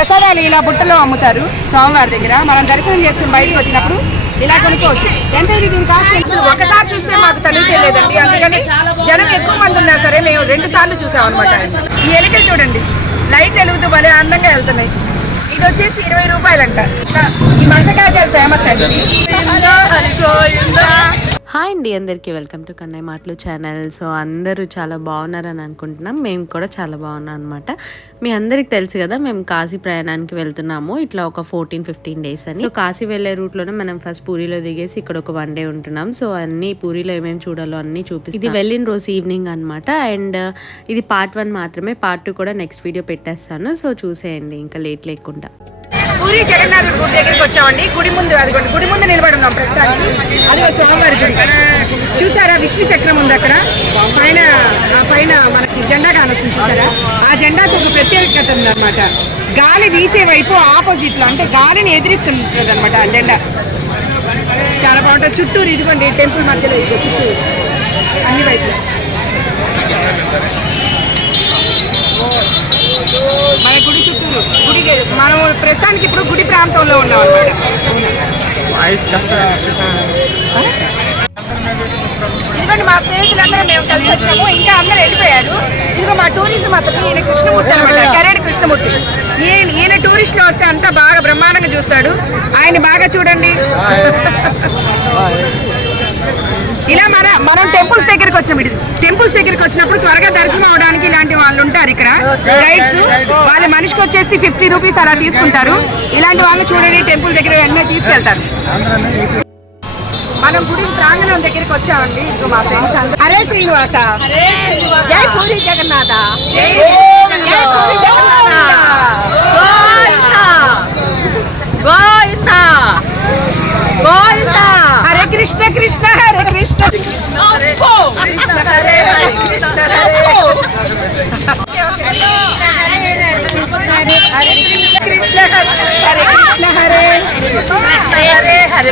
ప్రసాదాలు ఇలా బుట్టలో అమ్ముతారు స్వామివారి దగ్గర. మనం దర్శనం చేసుకుని బయటకు వచ్చినప్పుడు ఇలా కొనుక్కోవచ్చు. ఎంత ఇది? దీని కాస్ట్ ఒకసారి చూస్తే మాకు తెలియలేదండి అందుకని జనం ఎక్కువ మంది ఉన్నా సరే మేము రెండు సార్లు చూసాం అనమాట ఈ ఎలుకలు చూడండి. లైట్ వెలుగుతూ భలే అందంగా వెళ్తున్నాయి. ఇది వచ్చేసి ఇరవై రూపాయలంట ఈ మంటకాచాలు ఫేమస్ అండి ఇది. హరి గోవిందా. హాయ్ అండి అందరికీ వెల్కమ్ టు కన్నయ్య మాటలు ఛానల్. సో అందరూ చాలా బాగున్నారని అనుకుంటున్నాం. మేము కూడా చాలా బాగున్నాం అనమాట మీ అందరికి తెలుసు కదా మేము కాశీ ప్రయాణానికి వెళ్తున్నాము. ఇట్లా ఒక ఫోర్టీన్ ఫిఫ్టీన్ డేస్ అని. సో కాశీ వెళ్ళే రూట్లోనే మనం ఫస్ట్ పూరిలో దిగేసి ఇక్కడ ఒక వన్ డే ఉంటున్నాం. సో అన్ని పూరిలో ఏమేమి చూడాలో అన్ని చూపిస్తాం. ఇది వెళ్ళిన రోజు ఈవినింగ్ అనమాట అండ్ ఇది పార్ట్ వన్ మాత్రమే. పార్ట్ టూ కూడా నెక్స్ట్ వీడియో పెట్టేస్తాను. సో చూసేయండి. ఇంకా లేట్ లేకుండా. పూరి జగన్నాథుడి గుడి దగ్గరికి వచ్చామండి. గుడి ముందు అది గుడి ముందు నిలబడున్నాం ప్రస్తుతానికి. అది ఒక స్వామివారి గుడి. చూసారా విష్ణు చక్రం ఉంది అక్కడ? పైన ఆ పైన మనకి జెండా కానొస్తుంది చూసారా? ఆ జెండాకు ఒక ప్రత్యేకత ఉంది గాలి వీచే వైపు ఆపోజిట్లో అంటే గాలిని ఎదిరిస్తుంటుంది అనమాట ఆ జెండా. చాలా బాగుంటుంది. చుట్టూరు ఇదిగోండి టెంపుల్ మధ్యలో ఇదిగో చుట్టూరు. అన్ని వైపులు మన గుడి చుట్టూరు గుడికి మనం ప్రస్తుతానికి ఇప్పుడు గుడి ప్రాంతంలో ఉన్నాం అనమాట ఇదిగోండి మా స్నేహితులందరూ మేము కలిసి వచ్చాము. ఇంకా అందరూ వెళ్ళిపోయారు. ఇదిగో మా టూరిజం అతను ఈయన కృష్ణమూర్తి అనమాట కరేడు కృష్ణమూర్తి. ఈయన ఈయన టూరిస్ట్లో వస్తే అంతా బాగా బ్రహ్మాండంగా చూస్తాడు. ఆయన బాగా చూడండి. ఇలా మన మనం టెంపుల్స్ దగ్గరికి వచ్చాం ఇది టెంపుల్స్ దగ్గరికి వచ్చినప్పుడు త్వరగా దర్శనం అవడానికి ఇలాంటి వాళ్ళు ఉంటారు ఇక్కడ. గైడ్స్ వాళ్ళ మనిషికి వచ్చేసి ఫిఫ్టీ రూపీస్ అలా తీసుకుంటారు. ఇలాంటి వాళ్ళు చూడండి టెంపుల్ దగ్గర వెంటనే తీసుకెళ్తారు. మనం గుడి ప్రాంగణం దగ్గరికి వచ్చామండి. మా ఫ్రెండ్స్ అందరూ. హరే శ్రీనివాస. జై పూరి జగన్నాథ. హరే కృష్ణ కృష్ణ హరే కృష్ణ కృష్ణ హరే హరే కృష్ణ హరే హరే కృష్ణ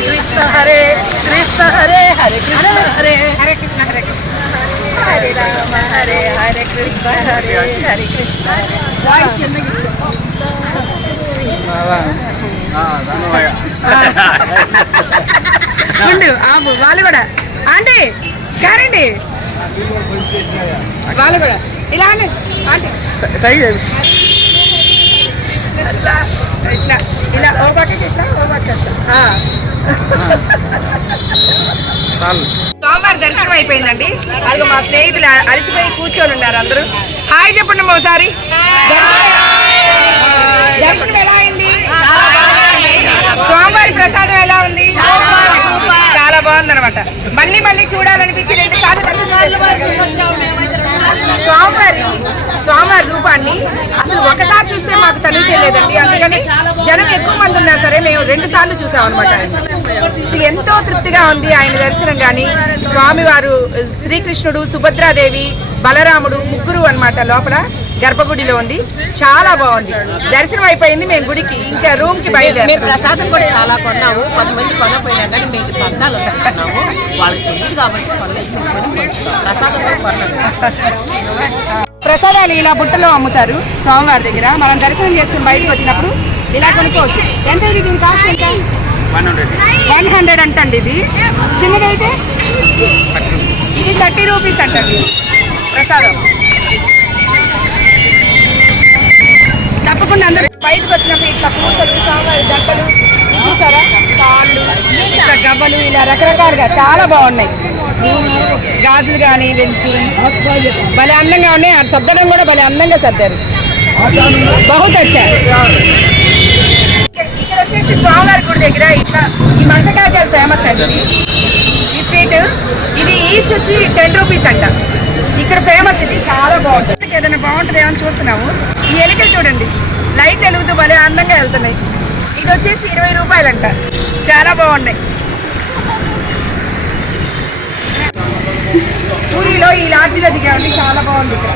కృష్ణ హరే కృష్ణ హరే హరే హరే కృష్ణ హరే కృష్ణ హరే హరే కృష్ణ హరే హరే కృష్ణ హరే కృష్ణ హరే రామ ఉండు వాళ్ళు కూడా. ఆంటీ కారండి వాళ్ళు కూడా. ఇలా ఆంటీ ఇట్లా ఇట్లా ఇలా ఓ బకెట్ ఇట్లా ఓ. సోమవారం దర్శనం అయిపోయిందండి. అది మా స్నేహితులు అలసిపోయి కూర్చొని ఉన్నారు అందరూ. హాయ్ చెప్పండి ఒకసారి దర్శనం ఎలా అయింది సోమవారి ప్రసాదం ఎలా ఉంది చాలా మళ్ళీ మళ్ళీ చూడాలనిపించింది స్వామివారి స్వామివారి రూపాన్ని అసలు ఒకసారి చూస్తే మాకు తెలియలేదండి అందుకని జనం ఎక్కువ మంది ఉన్నా సరే మేము రెండు సార్లు చూసాం అనమాట ఎంతో తృప్తిగా ఉంది ఆయన దర్శనం కానీ. స్వామివారు శ్రీకృష్ణుడు సుభద్రాదేవి బలరాముడు ముగ్గురు అన్నమాట లోపల. గర్భగుడిలో ఉంది. చాలా బాగుంది. దర్శనం అయిపోయింది మేము గుడికి. ఇంకా రూమ్కి మేము బయలుదేరాం ప్రసాదం కూడా చాలా కొన్నాము. కొంతమంది కొనపోయినా కానీ మేము పంచాలు వస్తున్నాము వాళ్ళకి తెలియదు కాబట్టి కొనలేదు. మేము కొని కొంటున్నాం. ప్రసాదం కూడా కొన్నాము ప్రసాదాలు ఇలా బుట్టలో అమ్ముతారు స్వామివారి దగ్గర. మనం దర్శనం చేసుకుని బయటకు వచ్చినప్పుడు ఇలా కొనుక్కోవచ్చు. ఎంత ఇది? దీని కాస్ట్ ఎంత? వన్ హండ్రెడ్ అంటండి ఇది. చిన్నదైతే? ఇది థర్టీ రూపీస్ అంటండి. ప్రసాదం. తప్పకుండా అందరూ బయటకు వచ్చినప్పుడు ఇట్లా కూర్చొని స్వామివారి గంటలు చూసారా? కాళ్ళు ఇట్లా గవ్వలు ఇలా రకరకాలుగా చాలా బాగున్నాయి. గాజులు కానీ వెంచు భలే అందంగా ఉన్నాయి. అది సర్దడం కూడా భలే అందంగా సర్దారు. బహుత్ వచ్చా ఇక్కడ వచ్చేసి స్వామివారి గుడి దగ్గర ఇట్లా ఈ మంటకాచాలు ఫేమస్ అండి ఇది. ఈ స్వీట్. ఇది ఈచ్ వచ్చి టెన్ రూపీస్ అంట. ఇక్కడ ఫేమస్ ఇది. చాలా బాగుంటుంది ఏదైనా బాగుంటుంది ఏమని చూస్తున్నాము. ఈ ఎలికలు చూడండి. లైట్ వెలుగుతూ భలే అందంగా వెళ్తున్నాయి. ఇది వచ్చేసి ఇరవై రూపాయలంట. చాలా బాగున్నాయి. పూరిలో ఈ లాడ్జీలో దిగామండి చాలా బాగుంది ఇక్కడ.